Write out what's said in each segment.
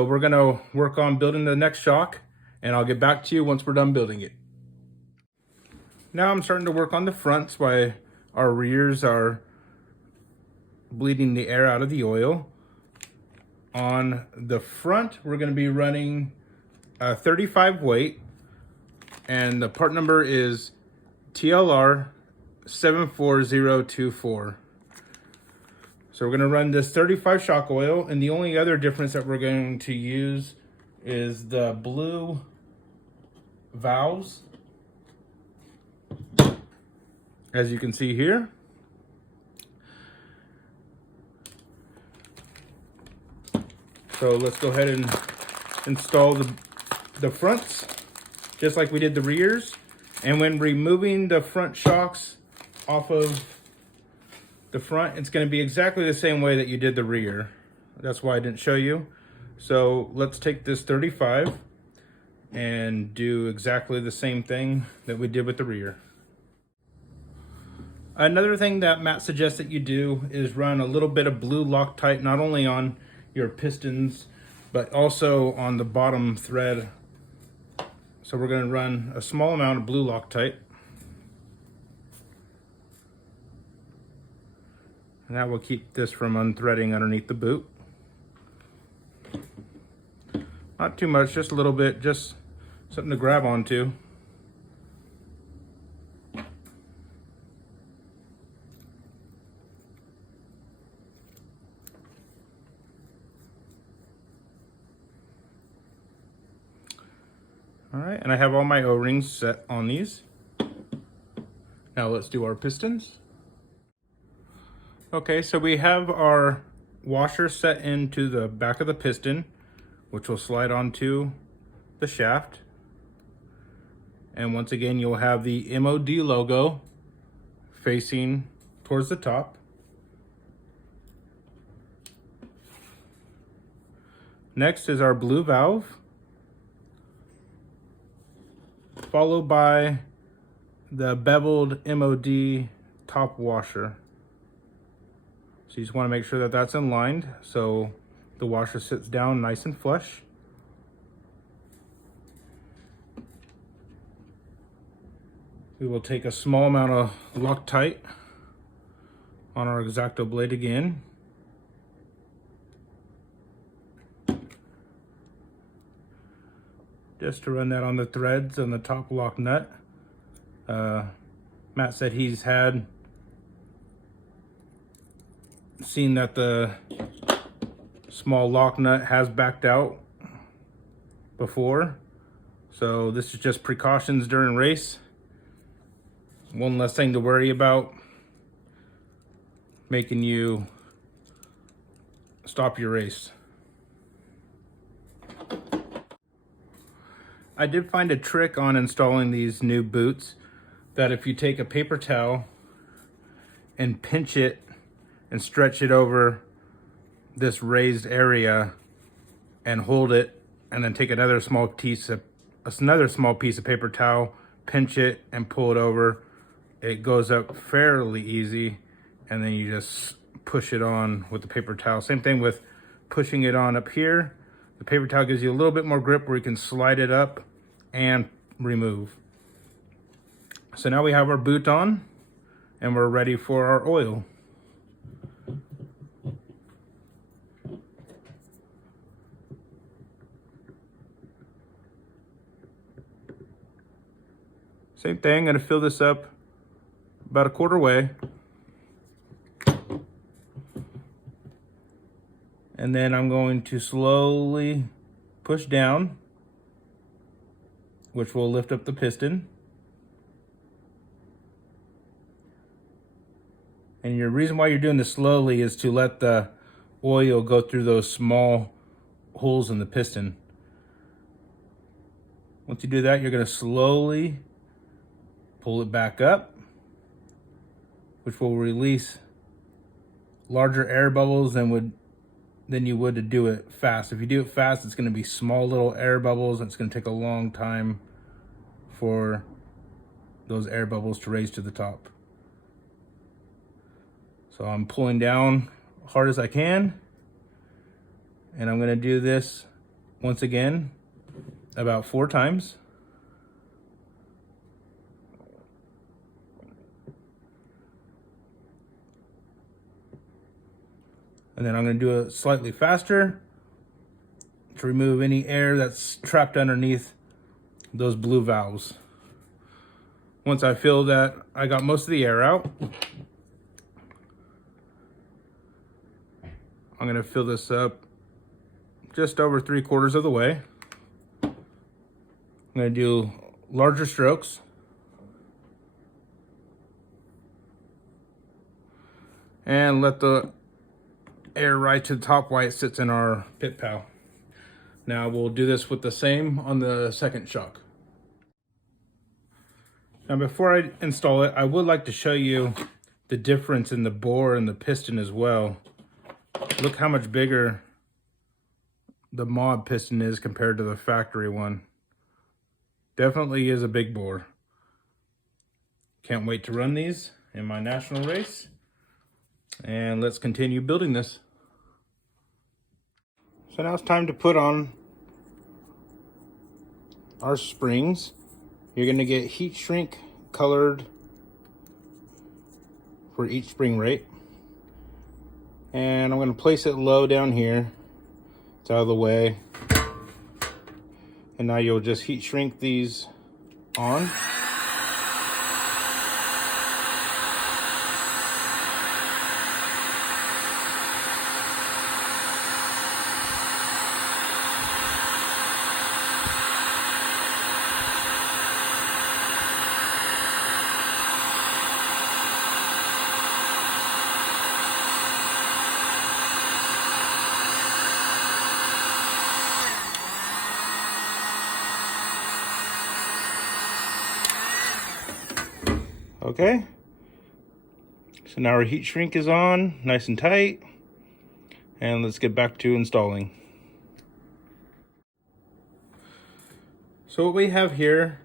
So we're gonna work on building the next shock, and I'll get back to you once we're done building it. Now I'm starting to work on the fronts while our rears are bleeding the air out of the oil. On the front, we're gonna be running a 35 weight, and the part number is TLR 74024. So we're gonna run this 35 shock oil, and the only other difference that we're going to use is the blue valves, as you can see here. So let's go ahead and install the fronts, just like we did the rears. And when removing the front shocks off of the front, it's going to be exactly the same way that you did the rear. That's why I didn't show you. So let's take this 35 and do exactly the same thing that we did with the rear. Another thing that Matt suggests that you do is run a little bit of blue Loctite, not only on your pistons, but also on the bottom thread. So we're going to run a small amount of blue Loctite. And that will keep this from unthreading underneath the boot. Not too much, just a little bit, just something to grab onto. All right, and I have all my O-rings set on these. Now let's do our pistons. Okay, so we have our washer set into the back of the piston, which will slide onto the shaft. And once again, you'll have the MOD logo facing towards the top. Next is our blue valve, followed by the beveled MOD top washer. So you just want to make sure that that's in line so the washer sits down nice and flush. We will take a small amount of Loctite on our X-Acto blade again. Just to run that on the threads on the top lock nut. Matt said he's seen that the small lock nut has backed out before. So this is just precautions during race. One less thing to worry about, making you stop your race. I did find a trick on installing these new boots, that if you take a paper towel and pinch it and stretch it over this raised area and hold it, and then take another small piece of paper towel, pinch it and pull it over, it goes up fairly easy, and then you just push it on with the paper towel. Same thing with pushing it on up here. The paper towel gives you a little bit more grip where you can slide it up and remove. So now we have our boot on and we're ready for our oil. Same thing, I'm gonna fill this up about a quarter way. And then I'm going to slowly push down, which will lift up the piston. And your reason why you're doing this slowly is to let the oil go through those small holes in the piston. Once you do that, you're going to slowly pull it back up, which will release larger air bubbles than you would to do it fast. If you do it fast, it's going to be small little air bubbles, and it's going to take a long time for those air bubbles to raise to the top. So I'm pulling down hard as I can, and I'm going to do this once again about 4 times. And then I'm going to do it slightly faster to remove any air that's trapped underneath those blue valves. Once I feel that I got most of the air out, I'm going to fill this up just over 3/4 of the way. I'm going to do larger strokes. And let the air rise to the top while it sits in our pit pal. Now we'll do this with the same on the second shock. Now before I install it, I would like to show you the difference in the bore and the piston as well. Look how much bigger the mod piston is compared to the factory one. Definitely is a big bore. Can't wait to run these in my national race. And let's continue building this. So now it's time to put on our springs. You're going to get heat shrink colored for each spring rate. And I'm going to place it low down here. It's out of the way. And now you'll just heat shrink these on. Okay, so now our heat shrink is on, nice and tight, and let's get back to installing. So what we have here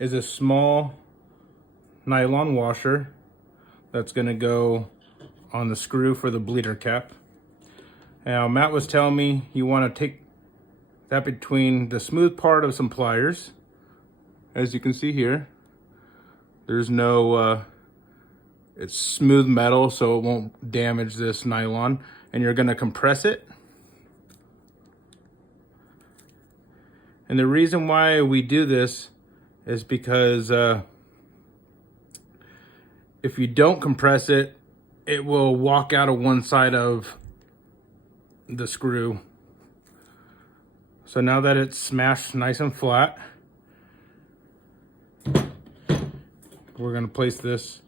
is a small nylon washer that's going to go on the screw for the bleeder cap. Now Matt was telling me you want to take that between the smooth part of some pliers. As you can see here, there's no, it's smooth metal, so it won't damage this nylon. And you're gonna compress it. And the reason why we do this is because if you don't compress it, it will walk out of one side of the screw. So now that it's smashed nice and flat, we're going to place this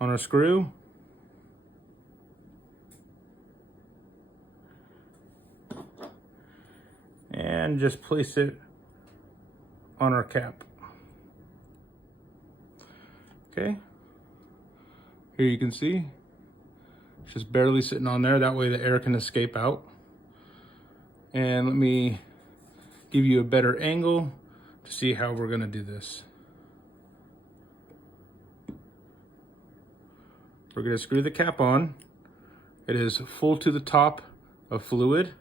on our screw. And just place it on our cap. Okay. Here you can see, it's just barely sitting on there. That way the air can escape out. And let me give you a better angle to see how we're going to do this. We're going to screw the cap on. It is full to the top of fluid.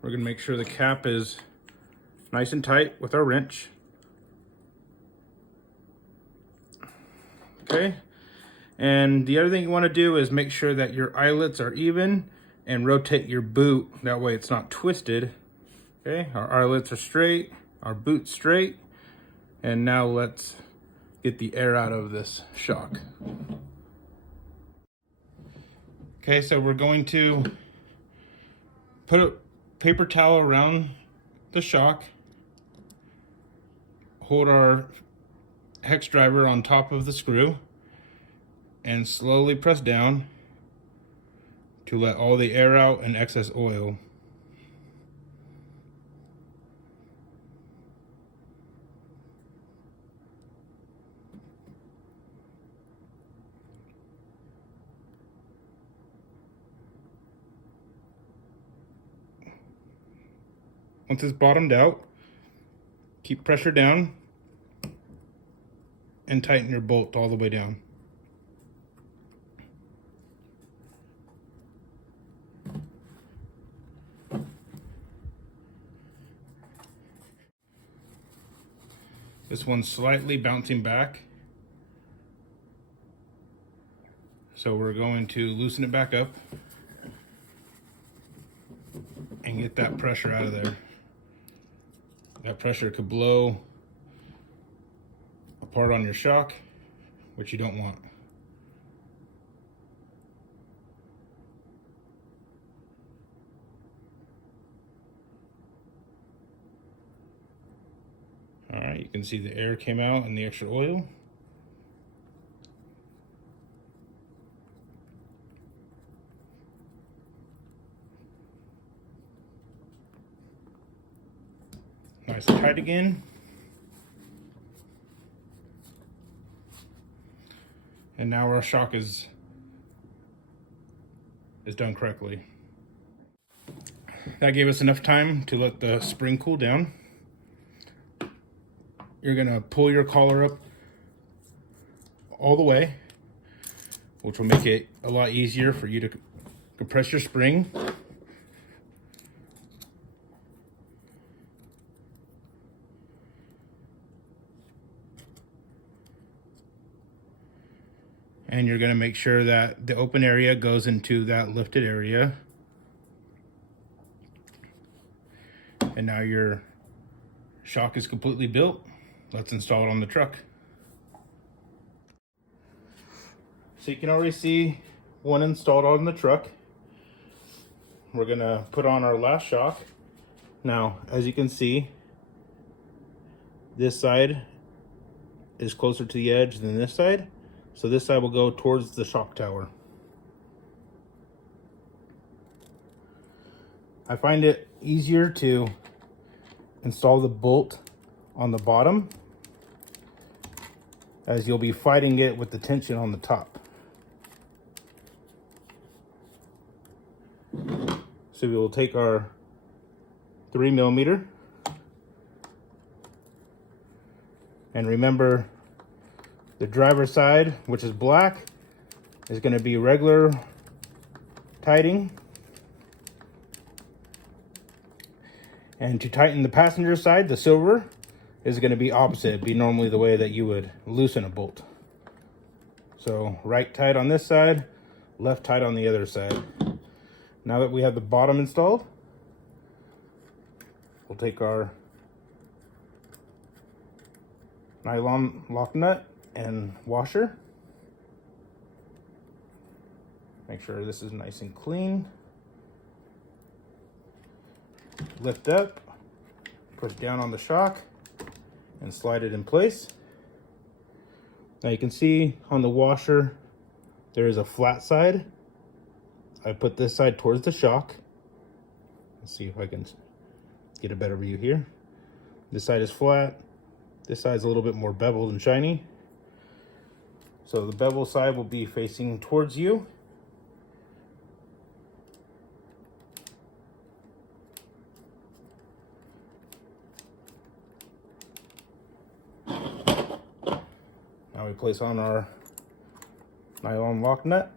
We're going to make sure the cap is nice and tight with our wrench. Okay. And the other thing you want to do is make sure that your eyelets are even and rotate your boot. That way it's not twisted. Okay, our eyelets are straight, our boot's straight. And now let's get the air out of this shock. Okay, so we're going to put a paper towel around the shock. Hold our hex driver on top of the screw and slowly press down to let all the air out and excess oil. Once it's bottomed out, keep pressure down and tighten your bolt all the way down. This one's slightly bouncing back, so we're going to loosen it back up and get that pressure out of there. That pressure could blow apart on your shock, which you don't want. All right, you can see the air came out and the extra oil. Nice and tight again. And now our shock is done correctly. That gave us enough time to let the spring cool down. You're gonna pull your collar up all the way, which will make it a lot easier for you to compress your spring. And you're gonna make sure that the open area goes into that lifted area. And now your shock is completely built. Let's install it on the truck. So you can already see one installed on the truck. We're gonna put on our last shock. Now, as you can see, this side is closer to the edge than this side. So this side will go towards the shock tower. I find it easier to install the bolt on the bottom, as you'll be fighting it with the tension on the top. So we will take our 3mm, and remember the driver's side, which is black, is going to be regular tightening. And to tighten the passenger side, the silver, is going to be opposite. It'd be normally the way that you would loosen a bolt. So right tight on this side, left tight on the other side. Now that we have the bottom installed, we'll take our nylon lock nut and washer. Make sure this is nice and clean. Lift up, push down on the shock, and slide it in place. Now you can see on the washer, there is a flat side. I put this side towards the shock. Let's see if I can get a better view here. This side is flat. This side is a little bit more beveled and shiny. So the bevel side will be facing towards you. Now we place on our nylon lock nut.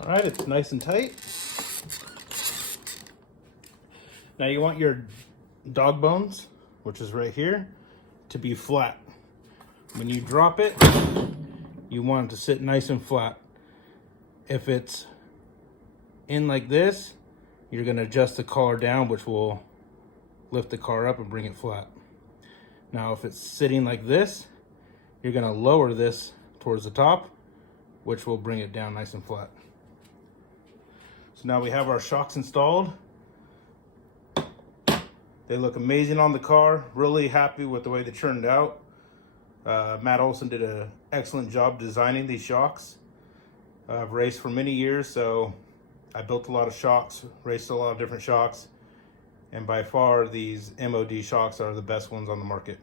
All right, it's nice and tight. Now you want your dog bones, which is right here, to be flat. When you drop it, you want it to sit nice and flat. If it's in like this, you're gonna adjust the collar down, which will lift the car up and bring it flat. Now, if it's sitting like this, you're gonna lower this towards the top, which will bring it down nice and flat. So now we have our shocks installed. They look amazing on the car. Really happy with the way they turned out. Matt Olson did an excellent job designing these shocks. I've raced for many years, so I built a lot of shocks, raced a lot of different shocks, and by far these MOD shocks are the best ones on the market.